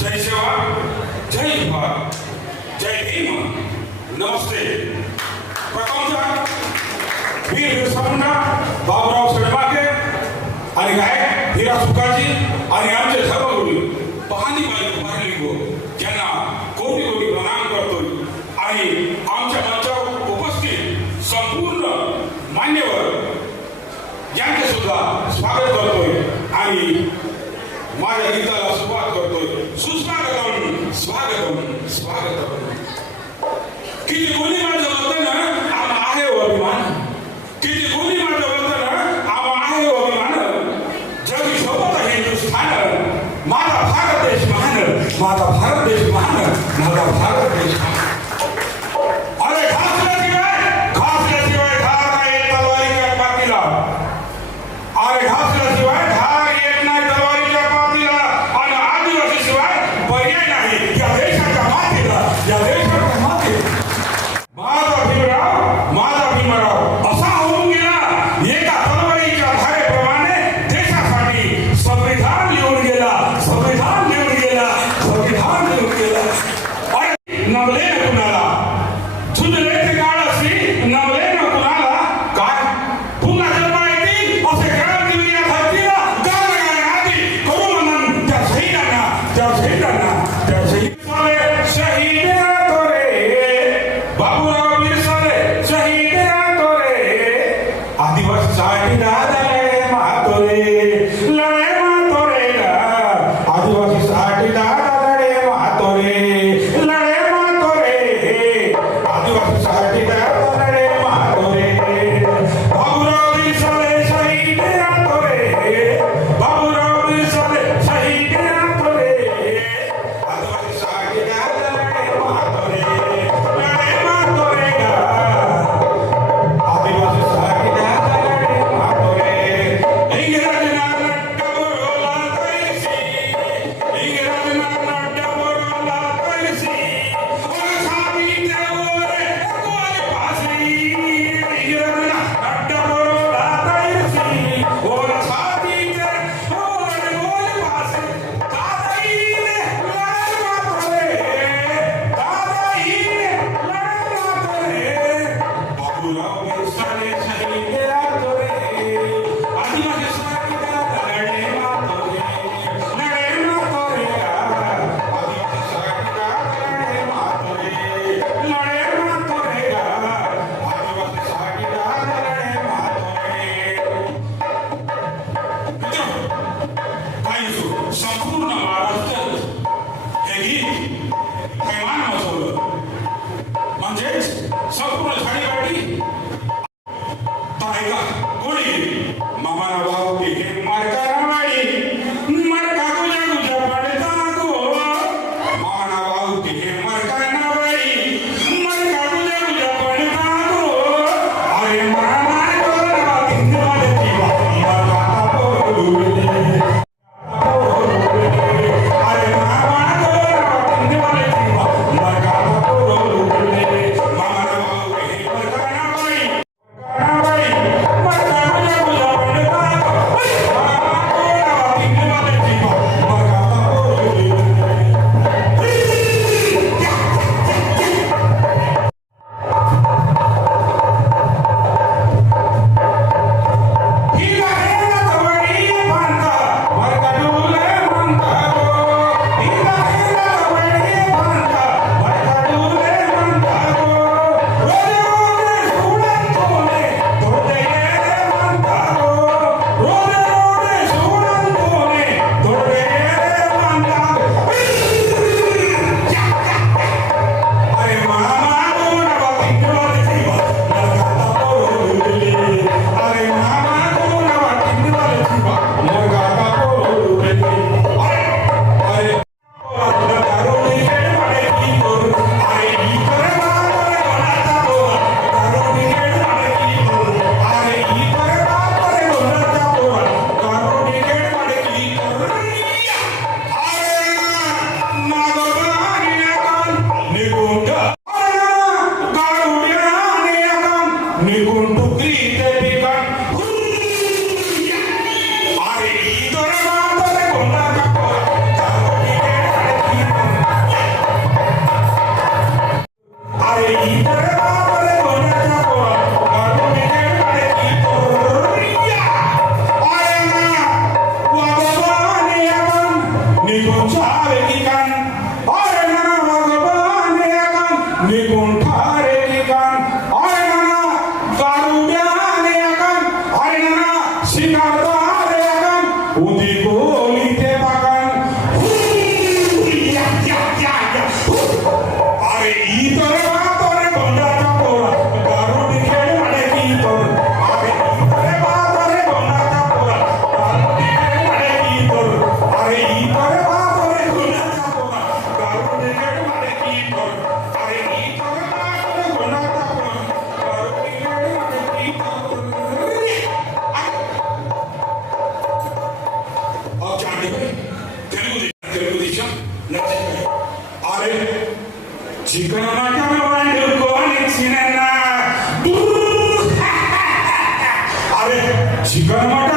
जय सेवा, जय विभाग, जय भीम, नमस्ते. प्रथमतः वीर बिरसा मुंडा, बाबूराव सडमाके आणि गायक हिरा सुकाजी आणि आमचे धर्मगुरू पहानीबाई कुमारलिंगो यांना कोटी कोटी प्रणाम करतोय आणि आमच्या मंचावर उपस्थित संपूर्ण मान्यवर यांचे सुद्धा स्वागत करतोय आणि माझ्या गीताला सुरुवात करतोय. सुस्वागतम, स्वागतम, स्वागतम. किती कोणी माझं वतन आम आहे व अभिमान, किती कोणी माझं वतन आम आहे व अभिमान. जगी सोबत हिंदुस्थान, माझा भारत देश महान, माझा भारत देश महान, माझा भारत देश महान. अरे घासल्याशिवाय धार नाही तलवारीच्या पातीला. अरे घासल्याशिवाय धार येत नाही तलवारीच्या पातीला आणि आदिवासी शिवाय पर्याय नाही या देशाच्या मातीला, या देशाच्या मातीला. माझा भीमराव, माझा भीमराव असा होऊन गेला एका तलवारीच्या धारेप्रमाणे देशासाठी संविधान लिहून गेला, संविधान लिहून गेला, संविधान निकुंठारे ठिकाण अरे नाना वागबाने आकान निकुंठारे ठिकाण अरे नाना दारुड्याने आकान अरे नाना शिकारदारे आकान उदी कोली ते बाकान अरे इतरे बातरे गोंडाचा पोरा दारुडी खेळ माडे की तोर अरे इतरे बातरे गोंडाचा पोरा दारुडी खेळ माडे की तोर अरे इतरे बातरे गोंडाचा पोरा दारुडी खेळ माडे की तोर अरे इतरे बातरे गोंडाचा पोरा दारुडी खेळ माडे की तोर अब जानते हो तेलुगु देशम नच्चे अरे चिकन मटन వండుకొని చిన్న అరే చికన్ మటన్